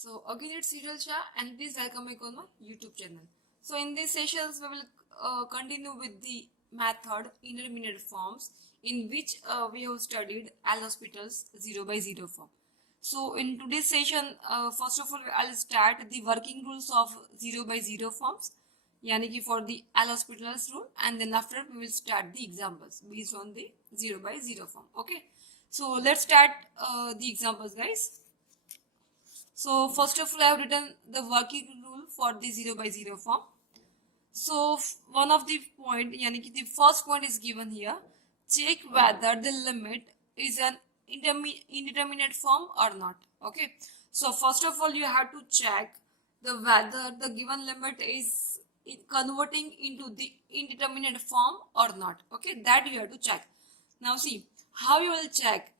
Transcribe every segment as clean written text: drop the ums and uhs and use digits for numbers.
So again it's Sejal Shah and please welcome me on my YouTube channel. So in these sessions we will continue with the method intermediate forms in which we have studied L'Hospital's 0 by 0 form. So in today's session first of all I'll start the working rules of 0 by 0 forms yani ki for the L'Hospital's rule, and then after we will start the examples based on the 0 by 0 form. Okay, so let's start the examples, guys. So first of all, I have written the working rule for the 0 by 0 form. So one of the point, yani ki the first point is given here. Check whether the limit is an indeterminate form or not. Okay. So first of all, you have to check the whether the given limit is converting into the indeterminate form or not. Okay, that you have to check. Now see how you will check.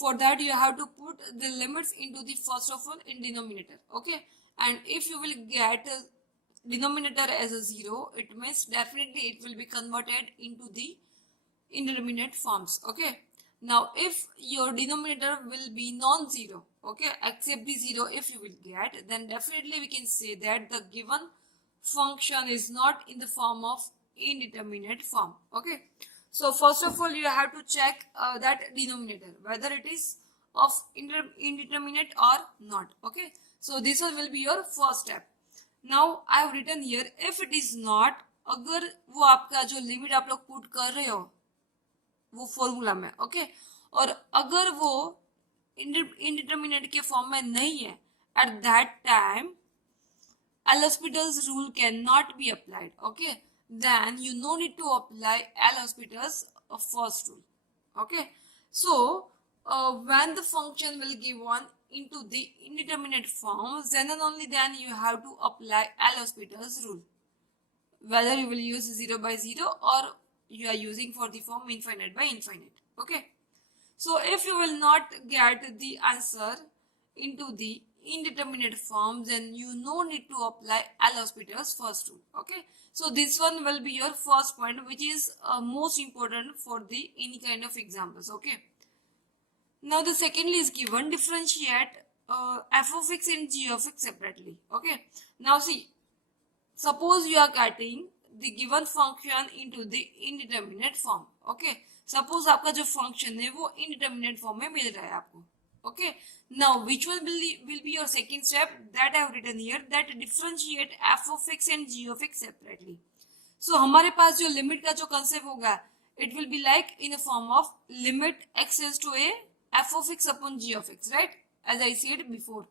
For that you have to put the limits into the first of all in denominator. Okay, and if you will get denominator as a 0, it means definitely it will be converted into the indeterminate forms. Okay, now if your denominator will be non-zero, okay, except the 0 if you will get, then definitely we can say that the given function is not in the form of indeterminate form. Okay, so first of all you have to check that denominator whether it is of indeterminate or not. Okay, so this one will be your first step. Now I have written here if it is not, अगर वो आपका जो limit आप लोग put कर रहे हो वो फॉर्मूला में, ओके, और अगर वो इंडिटरमिनेट के फॉर्म में नहीं है, at that time L'Hospital's rule cannot be applied. Okay, then you no need to apply L'Hospital's first rule. Okay, so when the function will give one into the indeterminate form, then and only then you have to apply L'Hospital's rule, whether you will use 0 by 0 or you are using for the form infinite by infinite. Okay, so if you will not get the answer into the indeterminate form, then you no need to apply L'Hospital's first rule. Okay, so this one will be your first point, which is most important for the any kind of examples. Okay, now the secondly is given differentiate f of x and g of x separately. Okay, now see, suppose you are getting the given function into the indeterminate form. Okay, suppose आपका जो function है वो indeterminate form में मिल रहा है आपको. Okay, now which one will be your second step? That I have written here, that differentiate f of x and g of x separately. So हमारे पास जो limit का जो concept होगा, it will be like in a form of limit x is to a f of x upon g of x, right? As I said before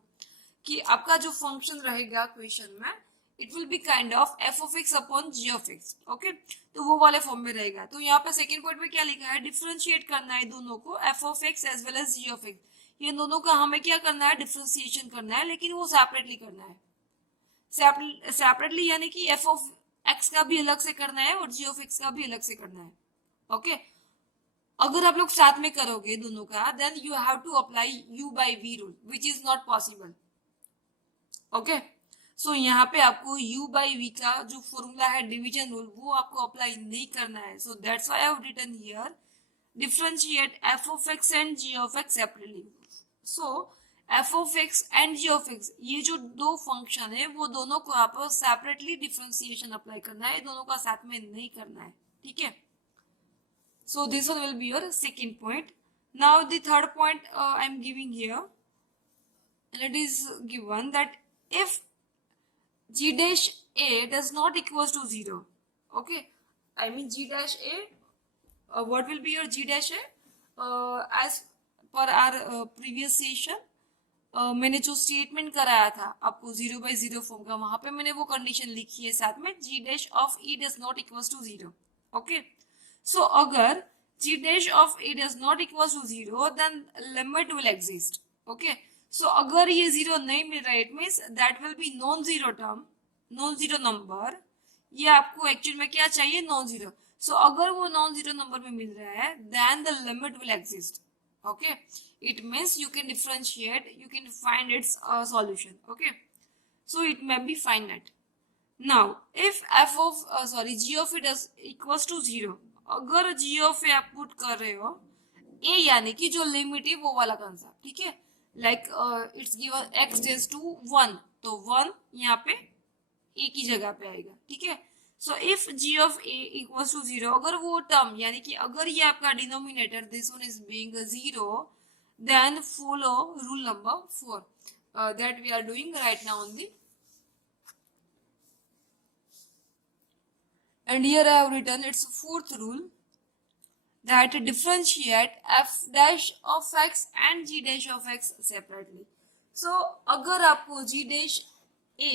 कि आपका जो function रहेगा question में, it will be kind of f of x upon g of x. Okay, तो वो वाले form में रहेगा. तो यहाँ पे सेकेंड पॉइंट में क्या लिखा है, डिफरेंशिएट करना है दोनों को, f of x as well as g of x. ये दोनों का हमें क्या करना है, डिफरेंशिएशन करना है, लेकिन वो सेपरेटली करना है. सेपरेटली यानी कि f of x का भी अलग से करना है और g of x का भी अलग से करना है. ओके, अगर आप लोग साथ में करोगे दोनों का, then you have to apply u by v rule, which is not possible. Okay, so यहाँ पे आपको u by v का जो फॉर्मूला है डिवीजन रूल, वो आपको अप्लाई नहीं करना है. So that's why I have written here differentiate f of x and g of x separately. So f of x and g of x, ये जो दो फंक्शन है वो दोनों को आप सेपरेटली डिफरेंशिएशन अप्लाई करना है, दोनों का साथ में नहीं करना है. ठीक है, so this one will be your second point. Now the third point I am giving here, and it is given that if g dash a does not equals to 0. Okay, I mean g dash a, what will be your g dash a? As per our previous session, मैंने जो statement कराया था आपको 0 by 0 form का, वहां पे मैंने वो कंडीशन लिखी है साथ में, g dash of e does not equals to 0. Okay, so अगर g dash of e does not equals to 0, then limit will exist. Okay, so अगर ये 0 नहीं मिल रहा है, it means that will be non zero term, non zero number. ये आपको actual में क्या चाहिए, नॉन जीरो. सो अगर वो नॉन जीरो नंबर में मिल रहा है, then the limit will exist. Okay, it means you can differentiate, you can find its solution. Okay, so it may be finite. Now if f of g of it is equals to 0, अगर g of a आप put कर रहे हो, a यानी कि जो limit है वो वाला कंसेप्ट. ठीक है, like it's given x tends to 1, तो 1 यहाँ पे a की जगह पे आएगा, ठीक है। So if g of a equals to 0, अगर वो टर्म यानी कि अगर ये आपका denominator this one is being 0, then follow rule number 4 that we are doing right now on the, and here I have written its fourth rule, that differentiate f dash of x and g dash of x separately. So अगर आपको g dash a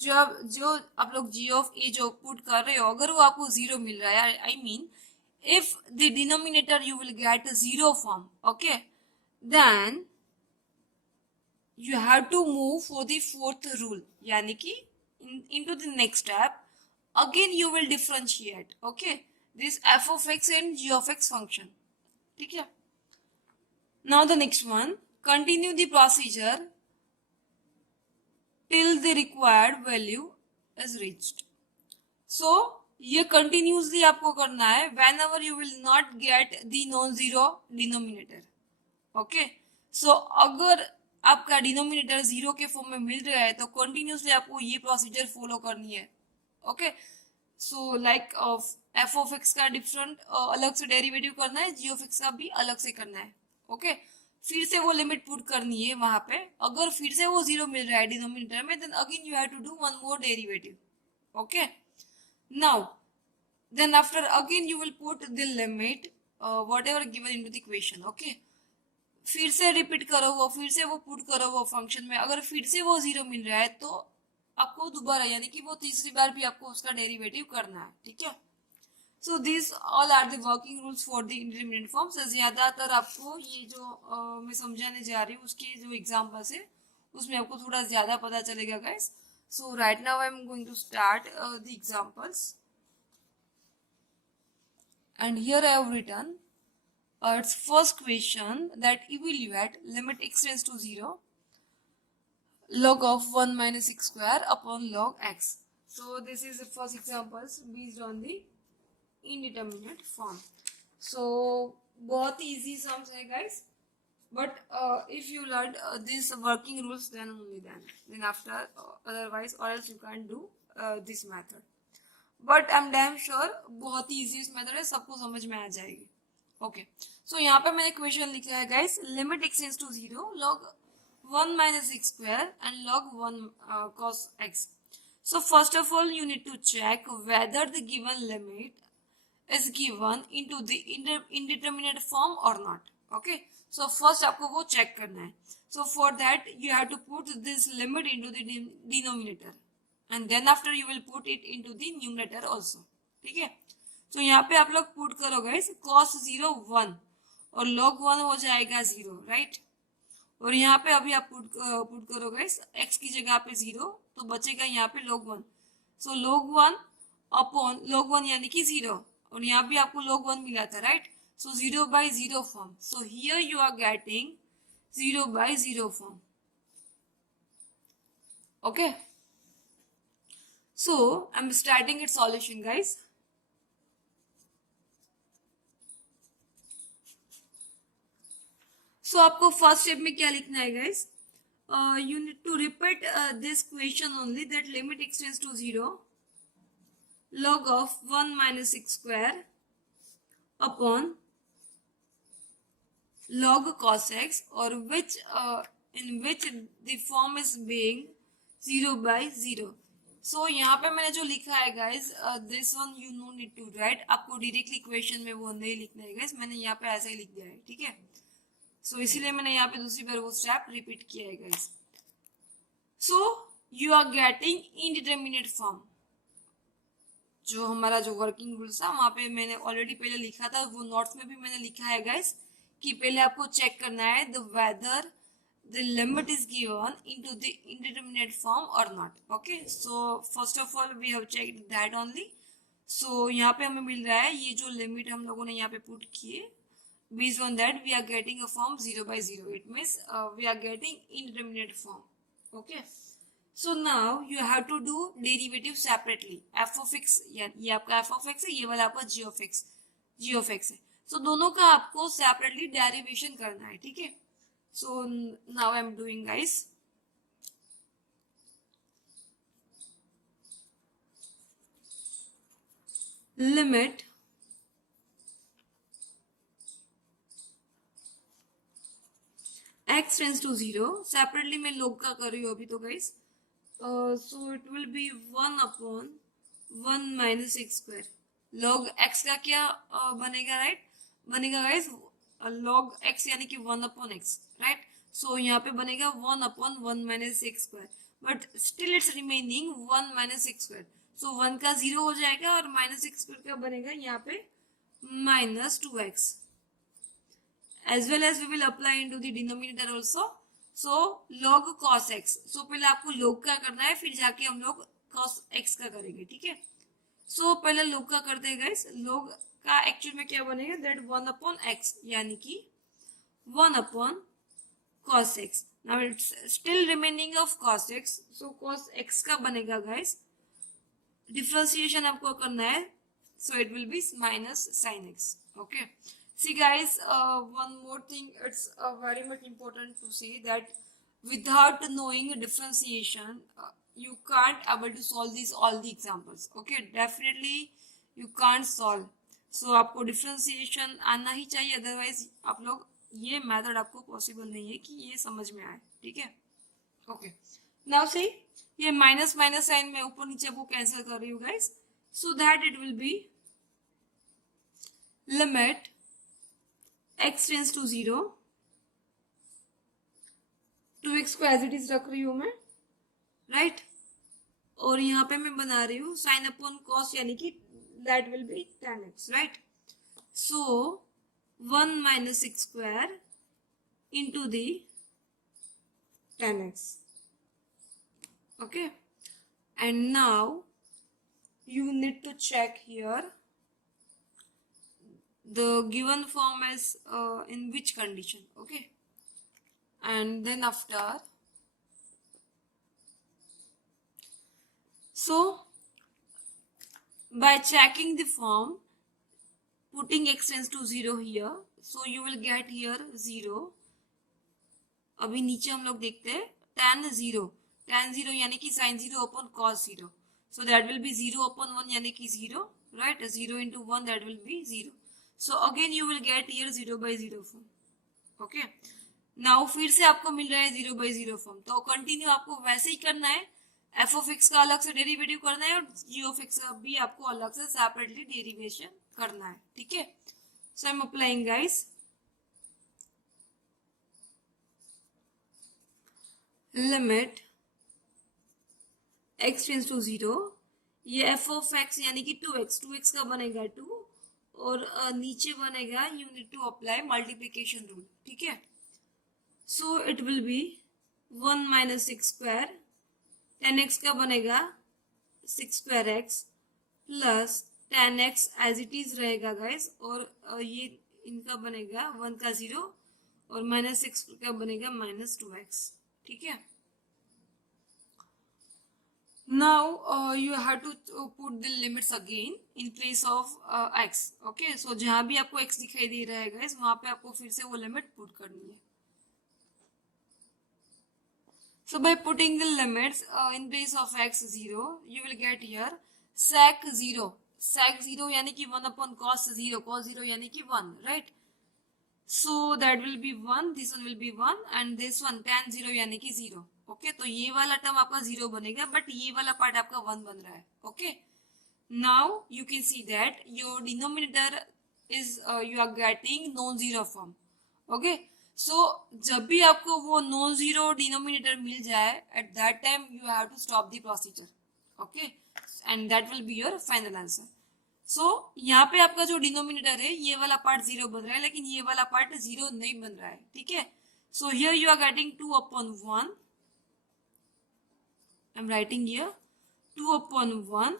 जो आप लोग g of a जो put कर रहे हो, अगर वो आपको 0 मिल रहा है, I mean if the denominator you will get 0 form, okay, then you have to move for the fourth rule, यानी कि into the next step again you will differentiate, okay, this f of x and g of x function, ठीक है। Now the next one, continue the procedure till the required value is reached. So ये continuously आपको करना है whenever you will not get the non-zero denominator, okay. So अगर आपका denominator 0 के form में मिल रहा है तो कंटिन्यूसली आपको ये प्रोसीजर फॉलो करनी है, okay. So like F of x का डिफरेंट अलग से डेरिवेटिव करना है, जी ऑफ एक्स का भी अलग से करना है, ओके। फिर से वो लिमिट पुट करनी है वहां पे, अगर फिर से वो 0 मिल रहा है डिनोमिनेटर में, then again you have to do one more derivative, okay. Now then after again you will put the limit whatever given into the equation, okay. फिर से रिपीट करो वो, फिर से वो पुट करो वो फंक्शन में, अगर फिर से वो 0 मिल रहा है तो आपको दोबारा यानी कि वो तीसरी बार भी आपको उसका डेरिवेटिव करना है, ठीक है। So this all are the working rules for the indeterminate forms. ज्यादातर आपको ये जो मैं समझाने जा रही हूँ उसके जो एग्जाम्पल्स है उसमें आपको थोड़ा ज्यादा पता चलेगा guys. So right now I am going to start the examples, and here I have written its first question, that evaluate limit x tends to 0 log of 1 minus x square upon log x. So this is the first examples based on the indeterminate form. So बहुत easy sums है guys, but if you learned these working rules then only then after otherwise or else you can't do this method. But I'm damn sure बहुत ही easy method है, सबको समझ में आ जाएगी, okay. So यहाँ पे मैंने क्वेश्चन लिखा है guys, limit x tends to 0 log 1 minus x square and log 1 cos x. So first of all you need to check whether the given limit is given into the indeterminate form or not, okay. So first आपको वो check करना है, so for that you have to put this limit into the denominator and then after you will put it into the numerator also, ठीक है। तो यहाँ पे आप लोग पुट करो गाइस cos 0 1 और log 1 हो जाएगा 0, राइट। और यहाँ पे अभी आप पुट करो गाइस x की जगह पे 0, तो बचेगा यहाँ पे log 1। सो log 1 अपॉन log 1 यानी कि 0, और यहाँ भी आपको log 1 मिला था, right. So 0 by 0 form, so here you are getting 0 by 0 form, okay. So I am starting it solution guys. So आपको फर्स्ट स्टेप में क्या लिखना है guys, you need to repeat this question only, that limit x tends to 0 log of 1 minus x square upon log cos x, or which in which the form is being 0 by 0. सो यहाँ पे मैंने जो लिखा है guys, this one you know need to write, आपको directly question में वो नहीं लिखना है गाइस, मैंने यहाँ पे ऐसा ही लिख दिया है, ठीक है। सो इसीलिए मैंने यहाँ पे दूसरी बार वो स्टेप रिपीट किया है guys. So you are getting indeterminate form, जो हमारा जो वर्किंग रूल्स था वहां पे मैंने ऑलरेडी पहले लिखा था, वो नोट्स में भी मैंने लिखा है गाइस कि पहले आपको चेक करना है the whether the limit is given into the indeterminate form और नॉट, okay. So first of all we have checked that only. So यहाँ पे हमें मिल रहा है ये जो लिमिट हम लोगों ने यहाँ पे पुट किए, based on that we are getting a form 0 by 0, it means we are getting indeterminate form, okay. So now you have to do derivative separately, f of x, ये आपका f of x है, ये वाला आपका g of x है। so दोनों का आपको separately derivation करना है, ठीक है। So now I'm doing, guys. Limit x tends to 0. Separately मैं log का कर रही हूँ अभी तो guys. So it will be 1 upon 1 minus x square. log x का क्या बनेगा, right? बनेगा guys log x यानी कि 1 upon x, right? So यहाँ पे बनेगा 1 upon 1 minus x square, but still it's remaining 1 minus x square. So 1 का 0 हो जाएगा और minus x square का बनेगा यहाँ पे minus 2x. As well as we will apply into the denominator also. So log cos x. So पहले आपको log का करना है, फिर जाके हम लोग cos x का करेंगे, ठीक है? So पहले log का करते हैं guys. log का एक्चुअल में क्या बनेगा? That 1 upon x यानी कि 1 upon cos x. Now it's still remaining of cos x. So cos x का बनेगा guys. Differentiation आपको करना है. So it will be minus sin x. Okay. See guys, one more thing, it's very much important to say that without knowing differentiation, you can't able to solve these all the examples. Okay, definitely you can't solve. So आपको differentiation आना ही चाहिए, otherwise आप लोग ये method आपको possible नहीं है कि ये समझ में आए, ठीक है? Okay. Now see, ये minus minus sign मैं ऊपर नीचे वो cancel कर रही हूँ guys, so that it will be limit x tends to 0, 2x को एज इट इज रख रही हूं मैं, राइट? और यहाँ पे मैं बना रही हूँ साइन अपॉन कॉस यानी कि that will B tan x, right? So 1 minus x square into the tan x. Okay, and now you need to check here the given form is in which condition. Okay, and then after, so by checking the form, putting x tends to 0 here, so you will get here 0. अभी नीचे हम लोग देखते हैं tan 0 यानी कि sin 0 upon cos 0, so that will be 0 upon 1 यानी कि 0, right? 0 into 1, that will be 0. So again you will get here 0 by 0 form. Okay, now फिर से आपको मिल रहा है 0 by 0 form, तो कंटिन्यू आपको वैसे ही करना है. f of x का अलग से डेरिवेटिव करना है और g of x का भी आपको अलग से सेपरेटली डेरिवेशन करना है, ठीक है? So I am applying guys. Limit x tends to 0, ये f of x यानी कि 2x का बनेगा 2 और नीचे बनेगा you need to apply multiplication rule, ठीक है? So it will be 1 minus x square, tan x का बनेगा 6 square x plus tan x as it is रहेगा गाइस, और ये इनका बनेगा 1 का 0 और माइनस x का बनेगा minus 2x, ठीक है? Now you have to put the limits again in place of x. Okay, so जहां भी आपको x दिखाई दे रहा है guys, वहां पे आपको फिर से वो लिमिट पुट करनी है. So by putting the limits in place of x 0, you will get here sec 0. Sec 0 यानी कि 1 upon cos 0. Cos 0 यानी कि 1, right? So that will be 1. This one will be 1 and this one tan 0 यानी कि 0. Okay, तो ये वाला term आपका 0 बनेगा, बट ये वाला पार्ट आपका 1 बन रहा है. Okay, now you can see that your denominator is you are getting non-zero form. Okay, so जब भी आपको वो non-zero denominator मिल जाए, at that time you have to stop the procedure. Okay, and that will be your final answer. So यहाँ पे आपका जो denominator है ये वाला पार्ट 0 बन रहा है, लेकिन ये वाला पार्ट 0 नहीं बन रहा है, ठीक है? So here you are getting 2 upon 1. I'm writing here 2 upon 1.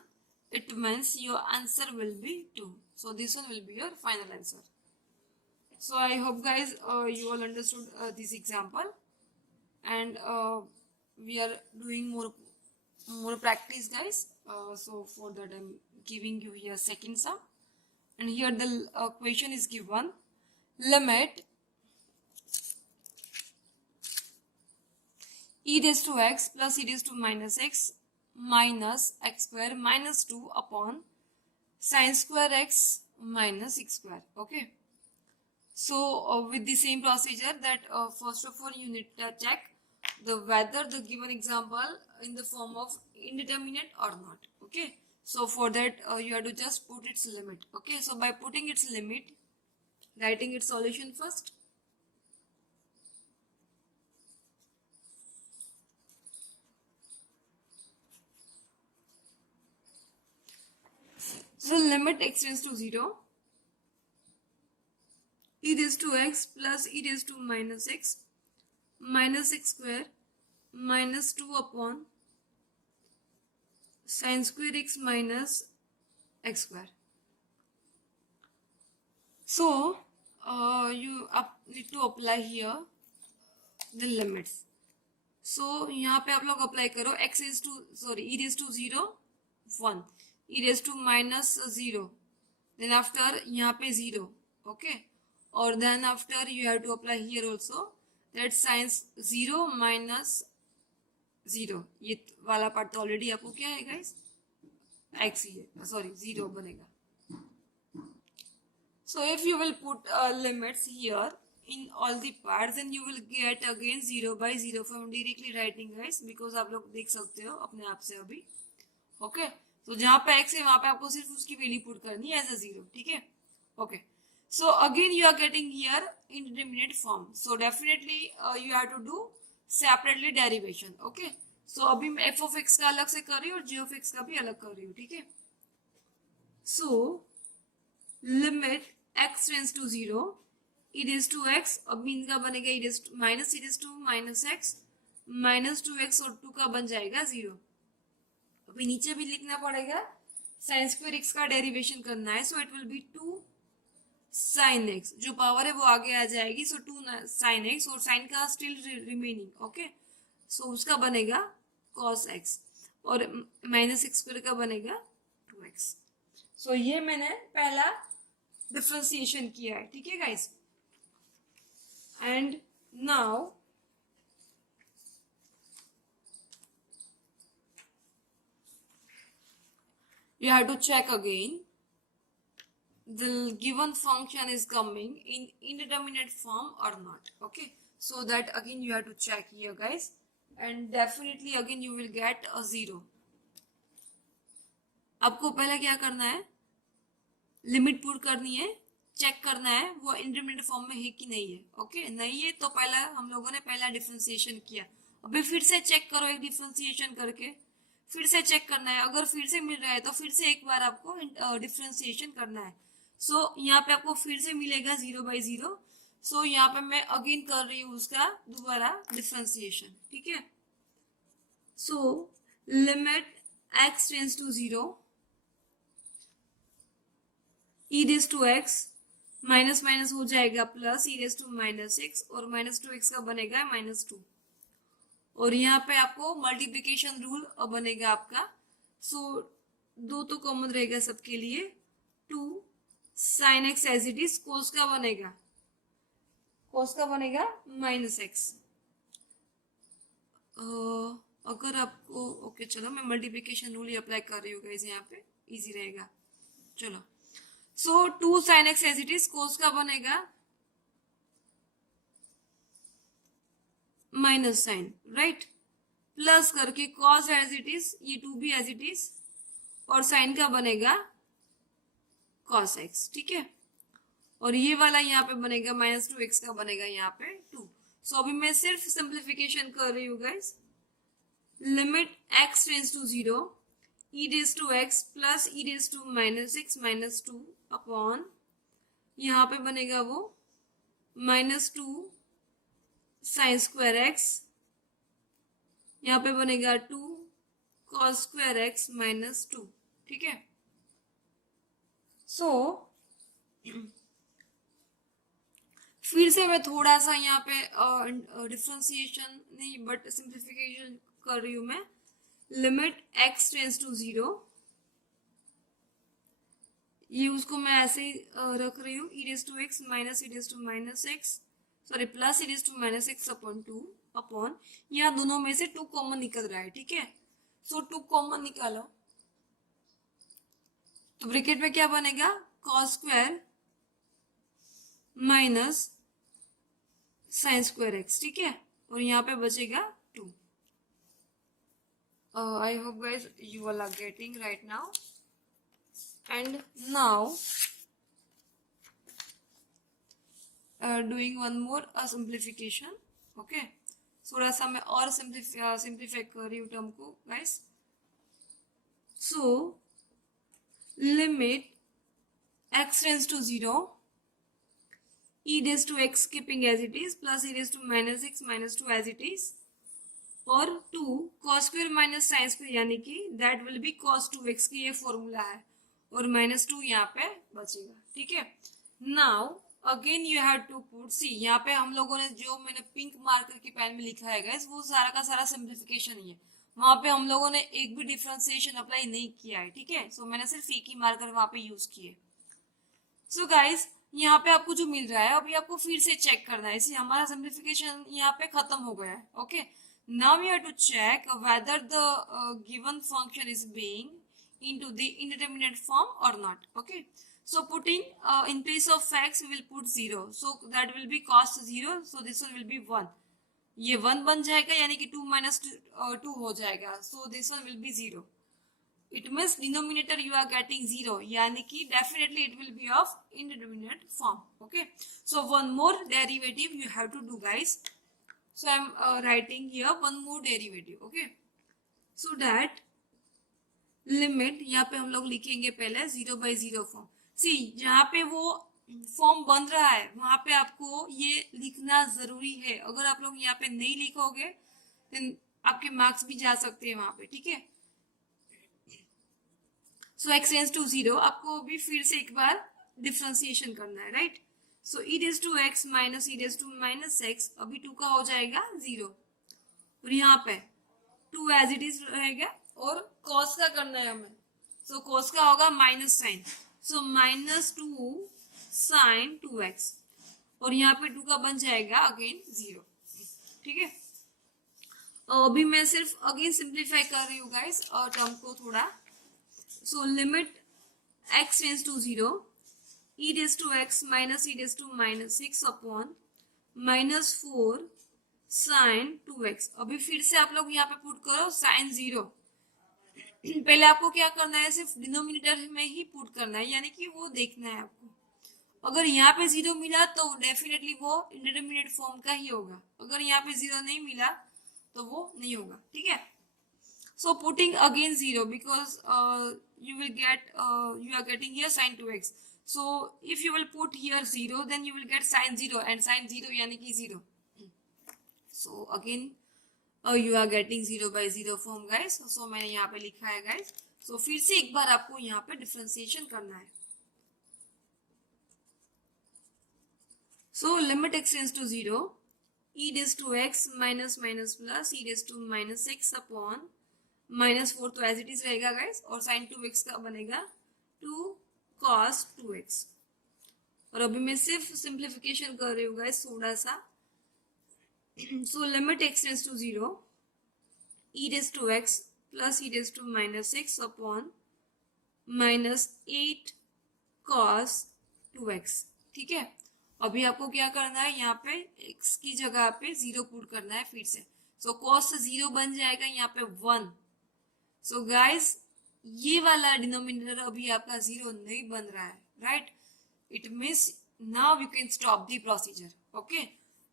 It means your answer will be 2. So this one will be your final answer. So I hope guys you all understood this example, and we are doing more practice guys. So for that I'm giving you here second sum, and here the question is given limit e raised to x plus e raised to minus x square minus 2 upon sin square x minus x square. Okay, so with the same procedure that first of all you need to check the whether the given example in the form of indeterminate or not. Okay, so for that you have to just put its limit. Okay, so by putting its limit, writing its solution first. So limit x tends to 0, e raised to x plus e raised to x minus x square minus 2 upon sin square x minus x square. So you need to apply here the limits. So यहाँ पे आप लोग apply करो x is to sorry e raised to 0 1, e raised to minus 0, then after यहाँ पे 0. Okay, or then after you have to apply here also that since 0 minus 0, ये वाला part तो ऑलरेडी आपको क्या है गाइस, x ही है, सॉरी 0 बनेगा. So if you will put limits here in all the parts, then you will get again 0 by 0 from directly writing guys, because आप लोग देख सकते हो अपने आप से अभी. Okay, so जहाँ पे x है वहाँ पे आपको सिर्फ उसकी वैल्यू पुट करनी है एज अ 0. ठीक है. Okay, so again you are getting here indeterminate form, so definitely you have to do separately derivation. Okay, so अभी मैं f of x का अलग से कर रही हूँ और g of x का भी अलग कर रही हूँ. ठीक है. So limit x tends to 0, e raised to x, अब इनका बनेगा e raised to minus x minus 2x और 2 का बन जाएगा 0. अभी नीचे भी लिखना पड़ेगा, sin square x का डेरिवेशन करना है, so it will be 2 sin x, जो पावर है वो आगे आ जाएगी, so 2 sin x और sin का स्टिल रिमेनिंग. ओके, so उसका बनेगा cos x और माइनस x स्क्वायर का बनेगा 2x. so ये मैंने पहला डिफरेंशिएशन किया है. ठीक है guys, and now you have to check again the given function is coming in indeterminate form or not. Okay, so that again you have to check here guys, and definitely again you will get a 0. आपको पहले क्या करना है, limit put करनी है, check करना है वो इंटरमीडिएट फॉर्म में है कि नहीं है. ओके, नहीं है तो पहला हम लोगों ने पहला डिफरेंशिएशन किया, अभी फिर से चेक करो एक डिफरेंशिएशन करके, फिर से चेक करना है, अगर फिर से मिल रहा है तो फिर से एक बार आपको डिफरेंशिएशन करना है. सो यहाँ पे आपको फिर से मिलेगा 0 by 0. सो यहाँ पे मैं अगेन कर रही हूँ उसका दोबारा डिफरेंशिएशन. ठीक है. So limit x tends to 0, e raised to x minus minus हो जाएगा plus e raised to minus x और माइनस 2x का बनेगा माइनस 2, और यहाँ पे आपको मल्टीप्लिकेशन रूल बनेगा आपका. सो 2 तो कॉमन रहेगा सबके लिए, 2 sin x as it is, cos का बनेगा माइनस x. अगर आपको ओके चलो मैं मल्टीप्लिकेशन रूल ही अप्लाई कर रही हूँ गाइस, यहाँ पे इजी रहेगा. चलो, so 2 sin x as it is, cos का बनेगा माइनस साइन, राइट, प्लस करके cos एज इट इज, ये 2 भी एज इट इज, और साइन का बनेगा cos x. ठीक है, और ये वाला यहाँ पे बनेगा माइनस 2x का बनेगा यहाँ पे 2. सो अभी मैं सिर्फ सिंप्लीफिकेशन कर रही हूँ guys. Limit x tends to 0, e raised to x plus e raised to minus x minus 2 upon यहाँ पे बनेगा वो माइनस 2 साइन स्क्वायर x, यहाँ पे बनेगा 2 cos स्क्वायर x माइनस 2. ठीक है. सो फिर से मैं थोड़ा सा यहाँ पे डिफरेंशिएशन नहीं बट सिंप्लीफिकेशन कर रही हूँ मैं. लिमिट x टेंड्स टू 0, ये उसको मैं ऐसे ही रख रही हूँ, e raised to x minus e raised to minus x, sorry plus e raised to minus x upon 2 upon, यहाँ दोनों में से 2 कॉमन निकल रहा है, ठीक है। सो 2 कॉमन निकालो तो ब्रैकेट में क्या बनेगा, cos square minus sine square x, ठीक है, और यहाँ पे बचेगा 2। I hope guys you all are getting right now. And now doing one more simplification. Okay, थोड़ा सा मैं और सिंप्लीफाई कर रही हूँ टर्म को guys. So limit x tends to 0, e raised to x keeping as it is plus e raised to minus x minus 2 as it is, और 2 cos square minus sine square यानी कि that will B cos 2x की ये formula है, और minus 2 यहाँ पे बचेगा, ठीक है। Now again you have to put, see यहाँ पे हम लोगों ने जो मैंने पिंक मार्कर की पेन में लिखा है गाइस वो सारा का सारा सिंप्लीफिकेशन ही है, वहां पे हम लोगों ने एक भी डिफरेंशिएशन अप्लाई नहीं किया है, ठीक है। सो मैंने सिर्फ एक ही मार्कर वहां पे यूज किए। सो गाइस यहाँ पे आपको जो मिल रहा है अभी आपको फिर से चेक करना है, इसी हमारा सिंप्लीफिकेशन यहाँ पे खत्म हो गया है। Okay, now we have to check whether the given function is being into the indeterminate form or not. Okay, so putting in place of x we will put 0, so that will be cos 0, so this one will be 1, ये 1 बन जाएगा यानी कि 2 minus 2 हो जाएगा, so this one will be 0. It means denominator you are getting 0, यानी कि definitely it will be of indeterminate form. Okay, so one more derivative you have to do guys. So I am writing here one more derivative. Okay, so that limit यहाँ पे हम लोग लिखेंगे पहले 0/0 form. सी जहाँ पे वो फॉर्म बन रहा है वहां पे आपको ये लिखना जरूरी है, अगर आप लोग यहाँ पे नहीं लिखोगे then आपके मार्क्स भी जा सकते हैं वहां पे, ठीक है। सो x टेंड्स टू 0 आपको भी फिर से एक बार डिफरेंशिएशन करना है, right. So e raise to x minus e raise to minus x, अभी 2 का हो जाएगा 0, और यहाँ पे 2 एज इट इज रहेगा, और cos का करना है हमें, सो cos का होगा minus sine, so minus 2 sine 2x, और यहाँ पे 2 का बन जाएगा अगेन 0, ठीक है। अभी मैं सिर्फ अगेन सिंप्लीफाई कर रही हूँ गाइस टर्म को थोड़ा। So limit x tends to 0, e raised to x minus e raised to minus 6 upon minus 4 sin 2x। अभी फिर से आप लोग यहाँ पे पुट करो sin 0। पहले आपको क्या करना है, सिर्फ डिनोमिनेटर में ही पुट करना है, यानी कि वो देखना है आपको। अगर यहाँ पे 0 मिला तो डेफिनेटली वो इंडिटरमिनेट फॉर्म का ही होगा, अगर यहाँ पे 0 नहीं मिला तो वो नहीं होगा, ठीक है। So putting again 0 because you will get you are getting here sin 2x. So if you will put here 0 then you will get sin 0, and sin 0 यानी कि 0. So again you are getting 0/0 form guys. So मैंने यहाँ पे लिखा है guys. So फिर से एक बार आपको यहाँ पे डिफरेंशिएशन करना है। So limit x tends to 0, e raised to x minus minus plus e raised to minus x upon minus 4 तो एज इट इज रहेगा गाइस, और साइन 2x का बनेगा 2 cos 2x, और अभी मैं सिर्फ सिंप्लीफिकेशन कर रही हूँ गाइस थोड़ा सा। So limit x tends to 0, e raise to x plus e raise to minus 6 upon minus 8 cos 2x, ठीक है। अभी आपको क्या करना है, यहाँ पे x की जगह पे 0 पुट करना है फिर से। सो cos 0 बन जाएगा यहाँ पे 1। सो गाइस ये वाला डिनोमिनेटर अभी आपका 0 नहीं बन रहा है, right. It means now you can stop the procedure. Okay,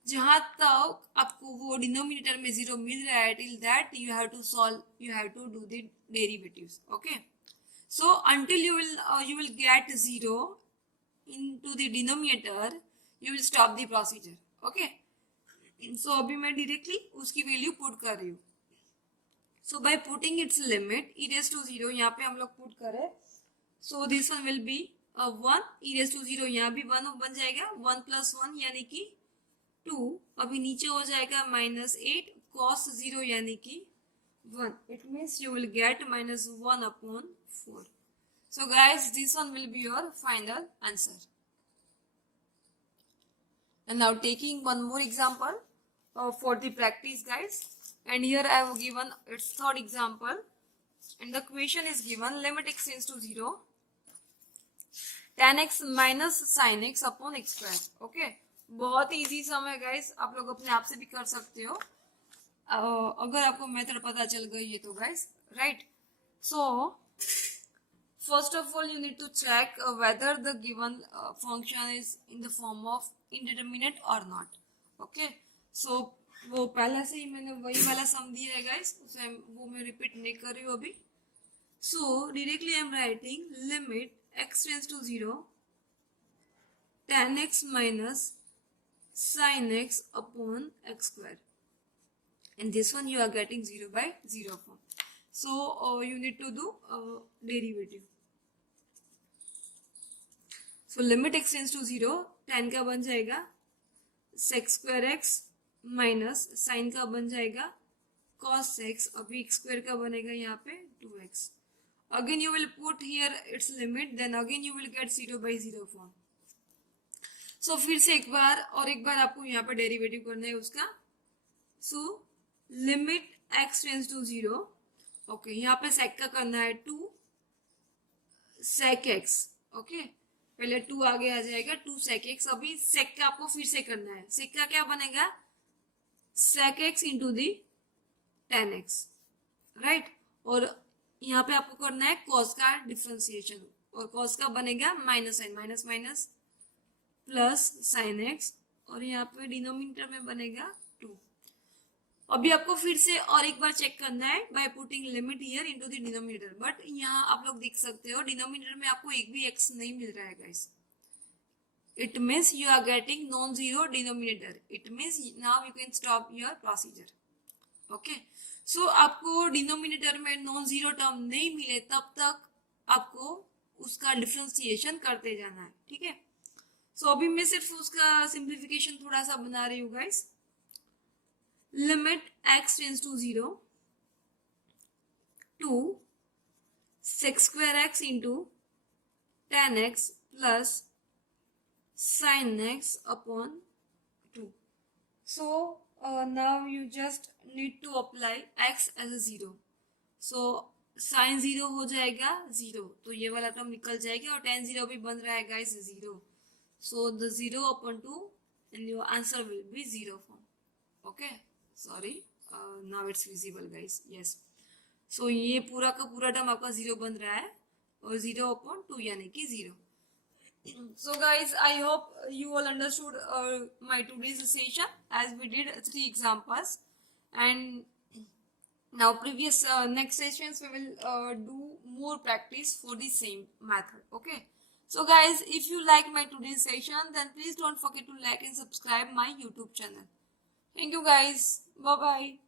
जहां तक आपको वो डिनोमिनेटर में 0 मिल रहा है till that you have to solve, you have to do the derivatives. Okay, so until you will get 0 into the denominator you will stop the procedure। Okay, so अभी मैं डायरेक्टली उसकी वैल्यू पुट कर रही हूँ। So by putting its limit e raised to 0 यहाँ पे हम लोग पुट करें, so this one will be 1, e raised to 0 यहाँ भी 1 बन जाएगा, 1 plus 1 यानी कि 2, अभी नीचे हो जाएगा minus 8 cos 0 यानी कि 1, it means you will get minus 1 upon 4। So guys this one will be your final answer। And now taking one more example, for the practice, guys. And here I have given its third example, and the question is given limit x tends to 0 tan x minus sin x upon x square. Okay, बहुत easy सम है guys, आप लोग अपने आप से भी कर सकते हो अगर आपको मेथड पता चल गई है तो guys, right. So first of all you need to check whether the given function is in the form of indeterminate or not. Okay, so वो पहले से ही मैंने वही वाला सम दिया है गाइस, उसे वो मैं रिपीट नहीं कर रही हूँ अभी. So directly I am writing limit x tends to 0 tan x minus sin x upon x square, and this one you are getting 0 by 0 form. So you need to do derivative. So limit x tends to 0, tan का बन जाएगा sec square x minus sin का बन जाएगा cos x, अभी x square का बनेगा यहाँ पे 2x. Again you will put here its limit, then again you will get 0 by 0 form. So फिर से एक बार आपको यहाँ पे डेरिवेटिव करना है उसका. So limit x tends to 0. Okay, यहाँ पे sec का करना है 2 sec x. ओके, पहले 2 आगे आ जाएगा 2 sec x. अभी sec का आपको फिर से करना है. sec का क्या बनेगा sec x इंटू दी tan x, राइट. और यहाँ पे आपको करना है cos का डिफ्रेंसिएशन, और cos का बनेगा minus sine, minus minus plus sine x, और यहाँ पे डिनोमिनेटर में बनेगा 2. अभी आपको फिर से और एक बार चेक करना है by putting limit here into the denominator. But यहाँ आप लोग देख सकते हो डिनोमिनेटर में आपको एक भी x नहीं मिल रहा है guys. It means you are getting non zero denominator. It means now you can stop your procedure. Okay, so आपको डिनोमिनेटर में नॉन जीरो टर्म नहीं मिले तब तक आपको उसका डिफरेंशिएशन करते जाना है, ठीक है. सो अभी मैं सिर्फ उसका सिंप्लीफिकेशन थोड़ा सा बना रही हूँ guys. Limit x tends to 0 to sec square x into tan x plus sin x upon 2. So now you just need to apply x as a 0. So sin 0 हो जाएगा 0, तो ये वाला टर्म निकल जाएगा, और tan 0 भी बन रहा है guys 0. So the 0 upon 2 and your answer will be 0 form. Okay, sorry, now it's visible guys. Yes, so ये पूरा का पूरा टर्म आपका 0 बन रहा है, और 0 upon 2 यानी कि 0. So guys, I hope you all understood my today's session as we did 3 examples, and now previous next sessions we will do more practice for the same method. Okay, so guys, if you like my today's session, then please don't forget to like and subscribe my YouTube channel. Thank you guys, bye bye.